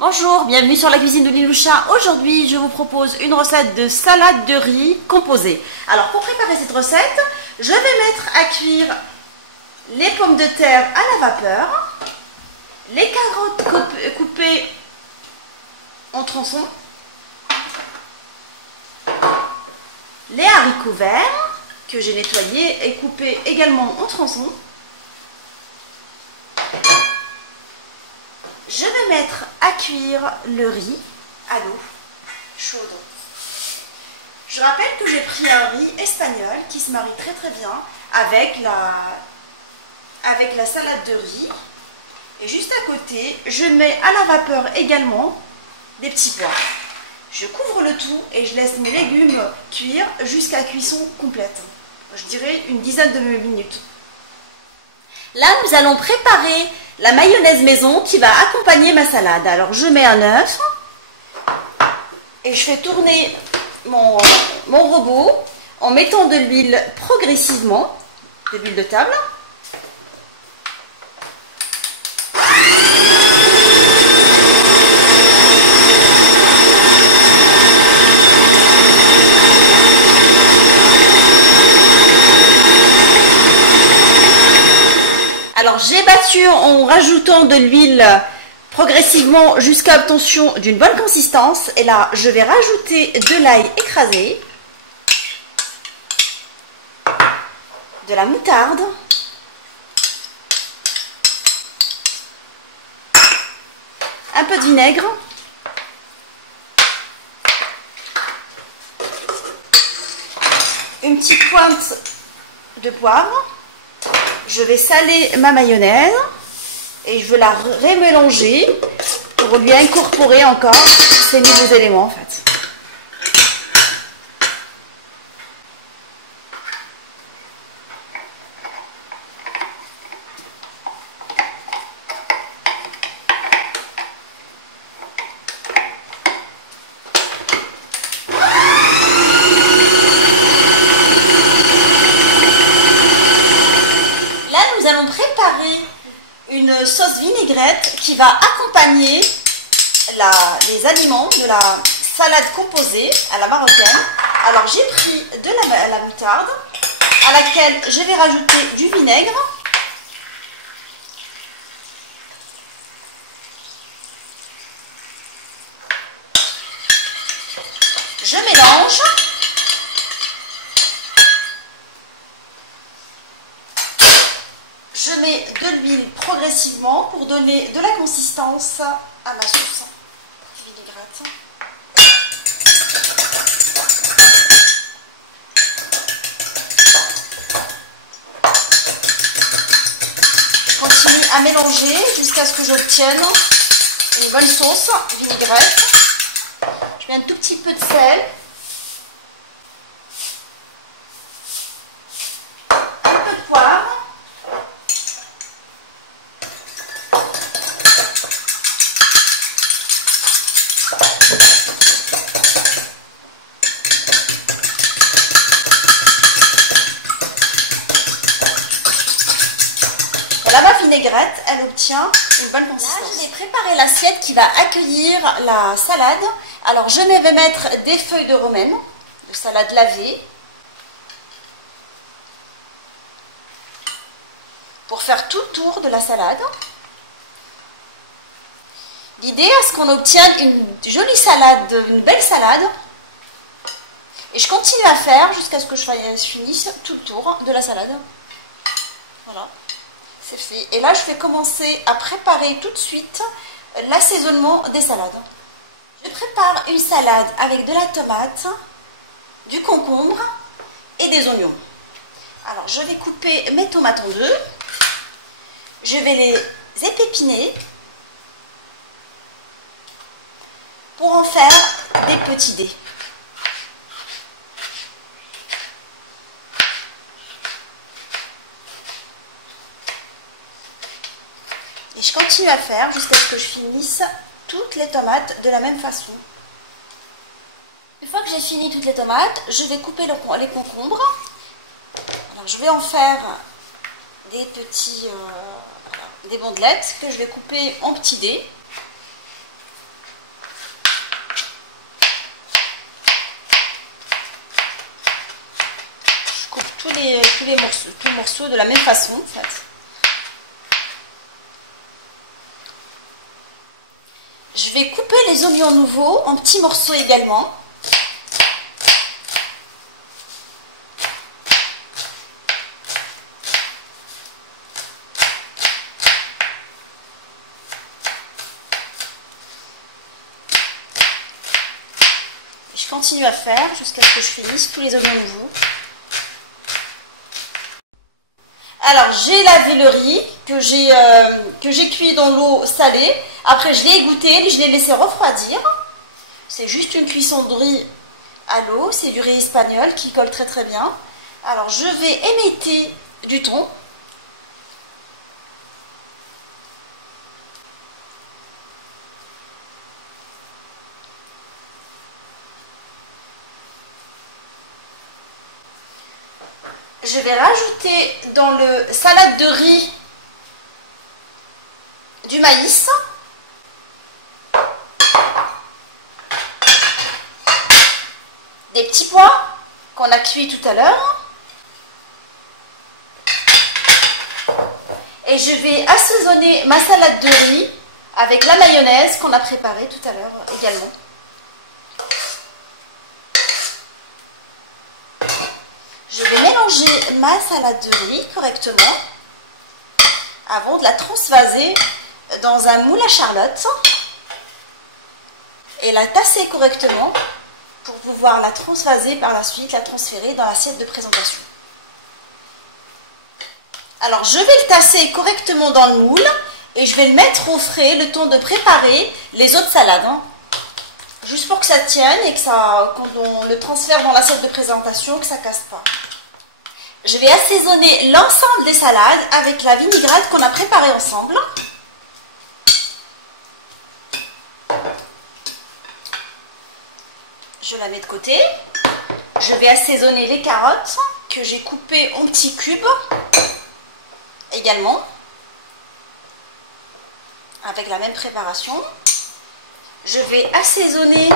Bonjour, bienvenue sur la cuisine de Liloucha. Aujourd'hui, je vous propose une recette de salade de riz composée. Alors, pour préparer cette recette, je vais mettre à cuire les pommes de terre à la vapeur, les carottes coupées en tronçons, les haricots verts que j'ai nettoyés et coupés également en tronçons. Je vais mettre à cuire le riz à l'eau chaude. Je rappelle que j'ai pris un riz espagnol qui se marie très très bien avec la salade de riz. Et juste à côté, je mets à la vapeur également des petits pois. Je couvre le tout et je laisse mes légumes cuire jusqu'à cuisson complète. Je dirais une dizaine de minutes. Là, nous allons préparer la mayonnaise maison qui va accompagner ma salade. Alors, je mets un œuf et je fais tourner mon robot en mettant de l'huile progressivement, de l'huile de table. Alors j'ai battu en rajoutant de l'huile progressivement jusqu'à l'obtention d'une bonne consistance. Et là, je vais rajouter de l'ail écrasé, de la moutarde, un peu de vinaigre, une petite pointe de poivre. Je vais saler ma mayonnaise et je vais la remélanger pour lui incorporer encore ces nouveaux éléments en fait. Nous allons préparer une sauce vinaigrette qui va accompagner les aliments de la salade composée à la marocaine. Alors j'ai pris de la moutarde à laquelle je vais rajouter du vinaigre, je mélange. Je mets de l'huile progressivement pour donner de la consistance à ma sauce vinaigrette. Je continue à mélanger jusqu'à ce que j'obtienne une bonne sauce vinaigrette. Je mets un tout petit peu de sel. Voilà ma vinaigrette, elle obtient une bonne consistance. Là, je vais préparer l'assiette qui va accueillir la salade. Alors, je vais mettre des feuilles de romaine, de salade lavée, pour faire tout le tour de la salade. L'idée est ce qu'on obtienne une jolie salade, une belle salade. Et je continue à faire jusqu'à ce que je finisse tout le tour de la salade. Voilà. C'est fait. Et là, je vais commencer à préparer tout de suite l'assaisonnement des salades. Je prépare une salade avec de la tomate, du concombre et des oignons. Alors, je vais couper mes tomates en deux. Je vais les épépiner pour en faire des petits dés. Et je continue à faire jusqu'à ce que je finisse toutes les tomates de la même façon. Une fois que j'ai fini toutes les tomates, je vais couper les concombres. Alors, je vais en faire des petits des bandelettes que je vais couper en petits dés. tous les morceaux de la même façon en fait. Je vais couper les oignons nouveaux en petits morceaux également. Je continue à faire jusqu'à ce que je finisse tous les oignons nouveaux. Alors j'ai lavé le riz que j'ai cuit dans l'eau salée. Après je l'ai égoutté, je l'ai laissé refroidir. C'est juste une cuisson de riz à l'eau, c'est du riz espagnol qui colle très très bien. Alors je vais émietter du thon. Je vais rajouter dans le salade de riz du maïs. Des petits pois qu'on a cuits tout à l'heure. Et je vais assaisonner ma salade de riz avec la mayonnaise qu'on a préparée tout à l'heure également. Je vais mélanger ma salade de riz correctement avant de la transvaser dans un moule à charlotte et la tasser correctement pour pouvoir la transvaser par la suite, la transférer dans l'assiette de présentation. Alors je vais le tasser correctement dans le moule et je vais le mettre au frais le temps de préparer les autres salades. Juste pour que ça tienne et que ça, quand on le transfère dans l'assiette de présentation, que ça ne casse pas. Je vais assaisonner l'ensemble des salades avec la vinaigrette qu'on a préparée ensemble. Je la mets de côté. Je vais assaisonner les carottes que j'ai coupées en petits cubes également avec la même préparation. Je vais assaisonner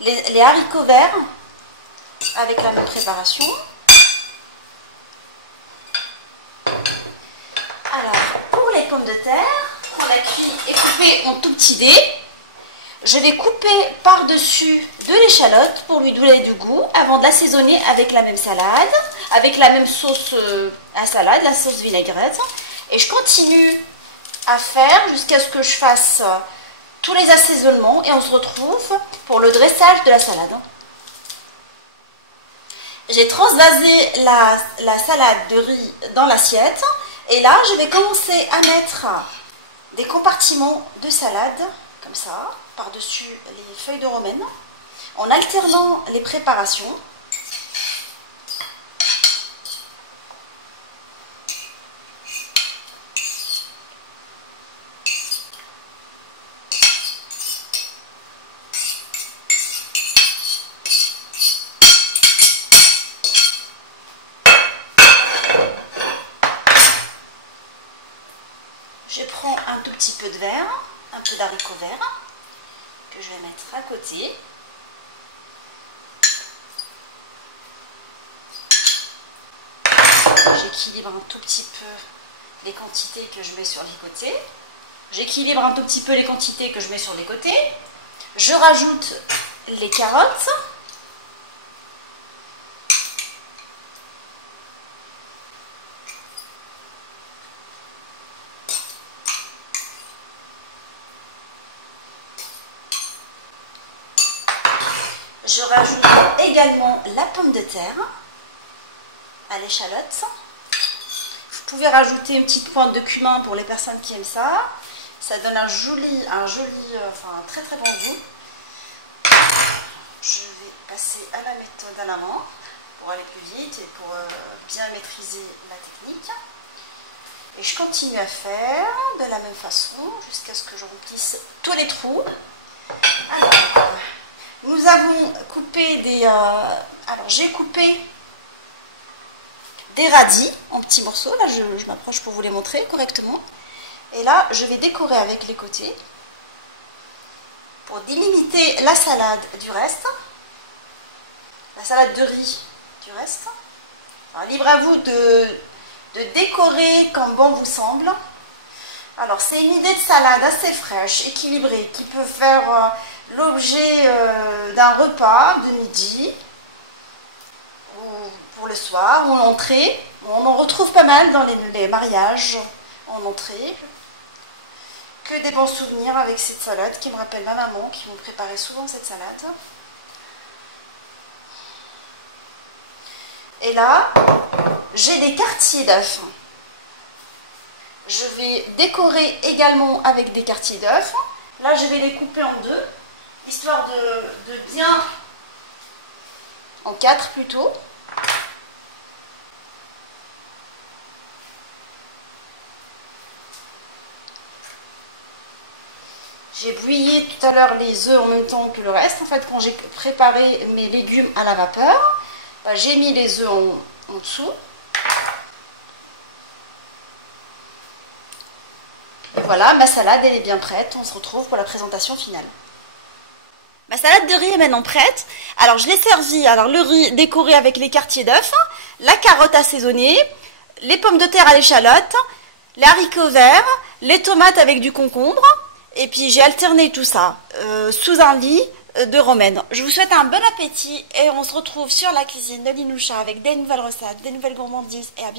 les haricots verts avec la même préparation. Alors, pour les pommes de terre, on a cuit et coupé en tout petits dés. Je vais couper par-dessus de l'échalote pour lui donner du goût avant de l'assaisonner avec la même salade, avec la même sauce à salade, la sauce vinaigrette. Et je continue à faire jusqu'à ce que je fasse tous les assaisonnements et on se retrouve pour le dressage de la salade. J'ai transvasé la salade de riz dans l'assiette et là je vais commencer à mettre des compartiments de salade comme ça par-dessus les feuilles de romaine en alternant les préparations. Je prends un tout petit peu de verre, un peu d'haricots verts, que je vais mettre à côté. J'équilibre un tout petit peu les quantités que je mets sur les côtés. J'équilibre un tout petit peu les quantités que je mets sur les côtés. Je rajoute les carottes. Je rajoute également la pomme de terre à l'échalote. Vous pouvez rajouter une petite pointe de cumin pour les personnes qui aiment ça. Ça donne un très très bon goût. Je vais passer à la méthode à la main pour aller plus vite et pour bien maîtriser la technique. Et je continue à faire de la même façon jusqu'à ce que je remplisse tous les trous. Alors, nous avons coupé j'ai coupé des radis en petits morceaux. Là, je m'approche pour vous les montrer correctement. Et là, je vais décorer avec les côtés pour délimiter la salade du reste, la salade de riz du reste. Alors, libre à vous de décorer comme bon vous semble. Alors, c'est une idée de salade assez fraîche, équilibrée, qui peut faire l'objet d'un repas de midi, ou pour le soir, ou l'entrée. On en retrouve pas mal dans les mariages en entrée. Que des bons souvenirs avec cette salade qui me rappelle ma maman qui me préparait souvent cette salade. Et là, j'ai des quartiers d'œufs. Je vais décorer également avec des quartiers d'œufs. Là, je vais les couper en deux, histoire de bien... en quatre plutôt. J'ai bouilli tout à l'heure les œufs en même temps que le reste. En fait, quand j'ai préparé mes légumes à la vapeur, j'ai mis les œufs en dessous. Et voilà, ma salade elle est bien prête. On se retrouve pour la présentation finale. Ma salade de riz est maintenant prête. Alors, je l'ai servie. Alors, le riz décoré avec les quartiers d'œufs, la carotte assaisonnée, les pommes de terre à l'échalote, les haricots verts, les tomates avec du concombre. Et puis j'ai alterné tout ça sous un lit de romaine. Je vous souhaite un bon appétit et on se retrouve sur la cuisine de Linoucha avec des nouvelles recettes, des nouvelles gourmandises et à bientôt.